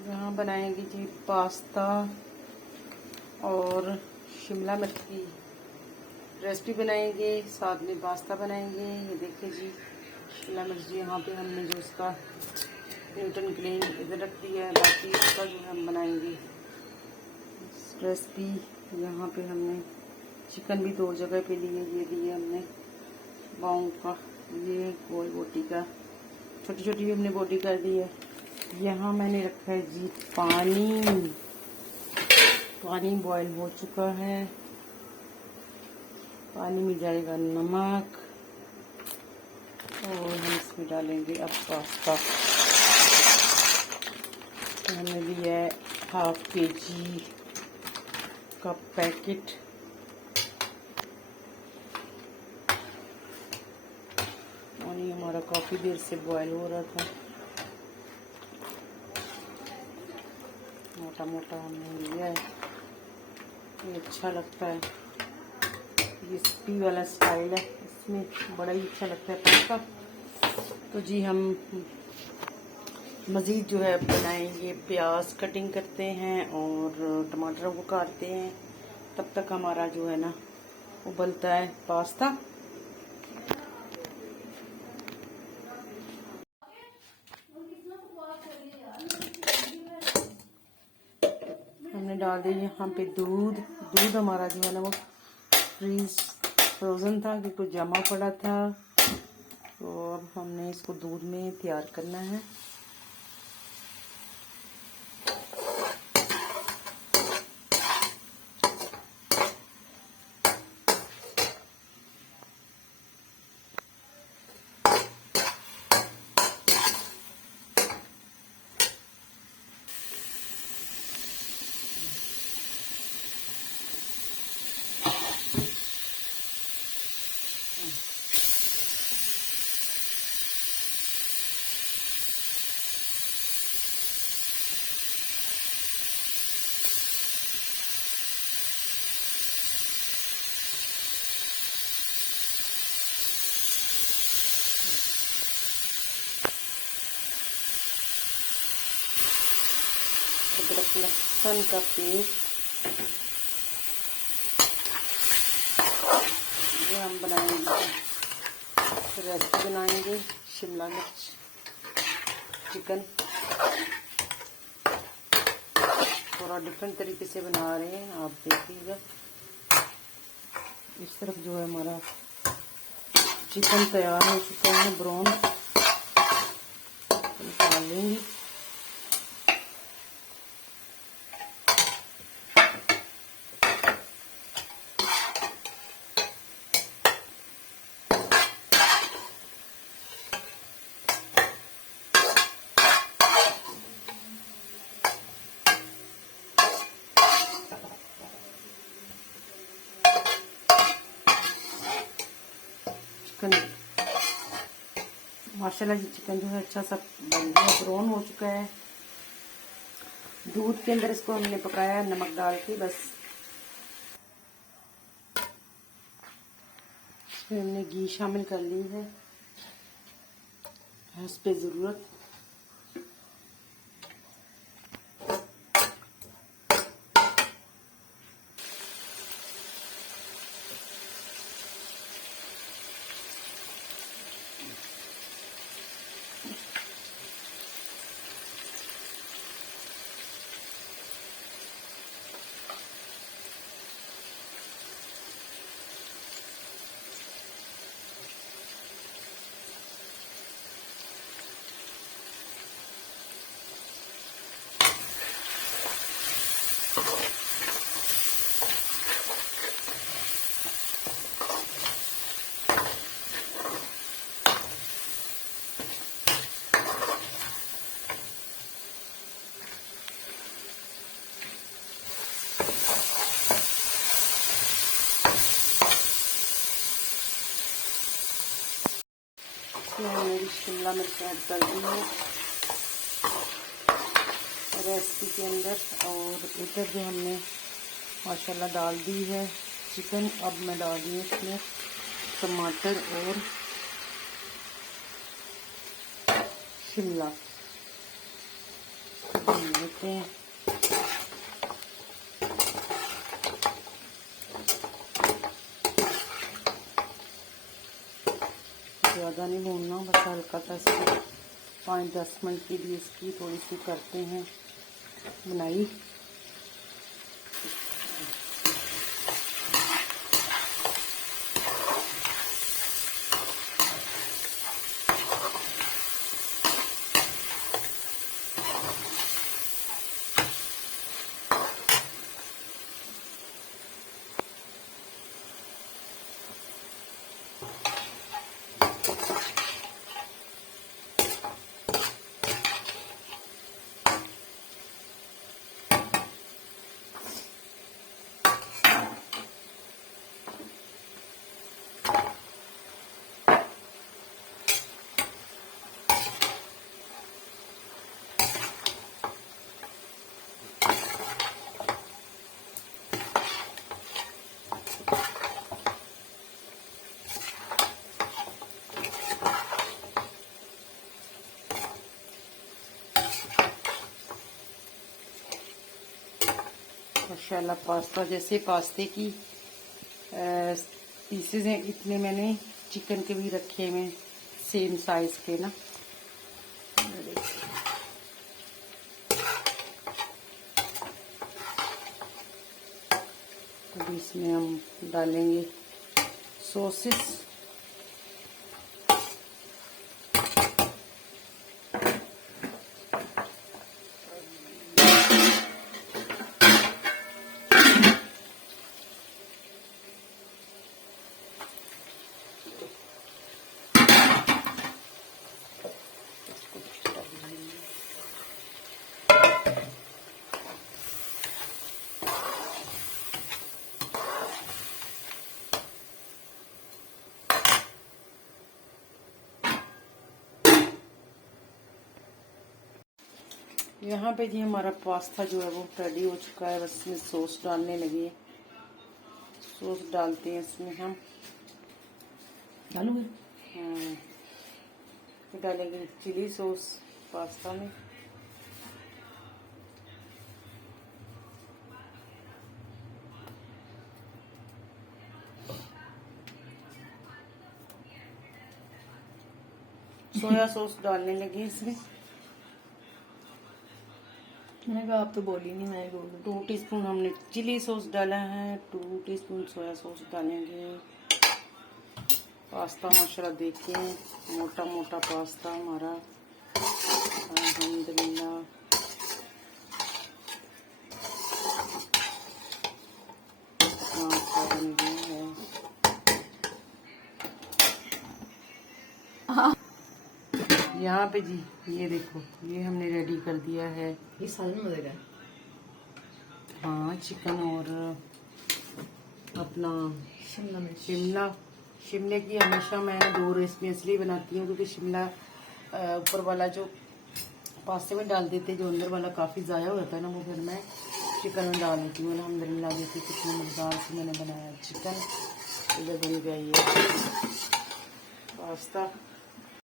यहाँ बनाएंगे जी पास्ता और शिमला मिर्च की रेसिपी बनाएंगे, साथ में पास्ता बनाएंगे। ये देखिए जी शिमला मिर्च जी, यहाँ पे हमने जो उसका न्यूटन क्लीन इधर रख दिया है, बाकी इसका जो हम बनाएंगे रेसिपी। यहाँ पे हमने चिकन भी 2 जगह पे लिए, ये लिए हमने बाउंग का, ये गोल बोटी का, छोटी छोटी भी हमने बोटी कर दी है। यहाँ मैंने रखा है जी पानी बॉईल हो चुका है, पानी में जाएगा नमक और हम इसमें डालेंगे अब पास्ता। हमने लिया है 1/2 kg का पैकेट। और ये हमारा काफ़ी देर से बॉईल हो रहा था, मोटा मोटा हमने लिया है, ये अच्छा लगता है, ये स्पी वाला स्टाइल है, इसमें बड़ा ही अच्छा लगता है पास्ता। तो जी हम मज़ीद जो है बनाएंगे, प्याज कटिंग करते हैं और टमाटरों को काटते हैं, तब तक हमारा जो है ना उबलता है पास्ता। हमने डाल दिया यहाँ पे दूध हमारा जो है ना वो फ्रोज़न था क्योंकि जमा पड़ा था, और हमने इसको दूध में तैयार करना है। अदरक लहसुन का पेस्ट ये हम बनाएंगे, रेसिपी बनाएंगे शिमला मिर्च चिकन, थोड़ा डिफरेंट तरीके से बना रहे हैं, आप देखिएगा। इस तरफ जो है हमारा चिकन तैयार हो चुका है, ब्राउन निकाल लेंगे। चिकन माशाल्लाह जी चिकन जो है अच्छा सा बन गया, ब्राउन हो चुका है। दूध के अंदर इसको हमने पकाया नमक डाल के, बस इसमें हमने घी शामिल कर ली है इस पे ज़रूरत। मेरी शिमला मिर्च ऐड कर दी है रेसिपी के अंदर, और इधर जो हमने माशाल्लाह डाल दी है चिकन। अब मैं डाल दी हूँ इसमें टमाटर और शिमला सकते हैं। ज़्यादा नहीं भूनना, बस हल्का सा इसको 5-10 मिनट के लिए इसकी थोड़ी सी करते हैं बनाई। माशाल्लाह पास्ता जैसे पास्ते की पीसेज हैं, इतने मैंने चिकन के भी रखे हुए सेम साइज के ना। तो इसमें हम डालेंगे सॉसेस। यहाँ पे जी हमारा पास्ता जो है वो रेडी हो चुका है, बस इसमें सॉस डालने लगे। सॉस डालते हैं इसमें हम, डालूंगे डालेंगे चिली सॉस पास्ता में। सोया सॉस डालने लगे इसमें। मैंने कहा आप तो बोली नहीं, मैं बोल 2 टीस्पून हमने चिली सॉस डाला है, 2 टीस्पून सोया सॉस डालेंगे। पास्ता माशाल्लाह देखते हैं, मोटा मोटा पास्ता हमारा अल्हम्दुलिल्लाह। बन गया है। यहाँ पे जी ये देखो, ये हमने रेडी कर दिया है। ये सालन मजे का। हाँ, चिकन और अपना शिमले की हमेशा मैं 2 रेसिपी इसलिए बनाती हूँ क्योंकि शिमला ऊपर वाला जो पास्ते में डाल देते, जो अंदर वाला काफ़ी ज़ाया हो जाता है ना, वो फिर मैं चिकन में डाल देती हूँ। अल्हम्दुलिल्लाह देखिए कितने मज़ेदार से मैंने बनाया चिकन। इधर बन गया ये पास्ता।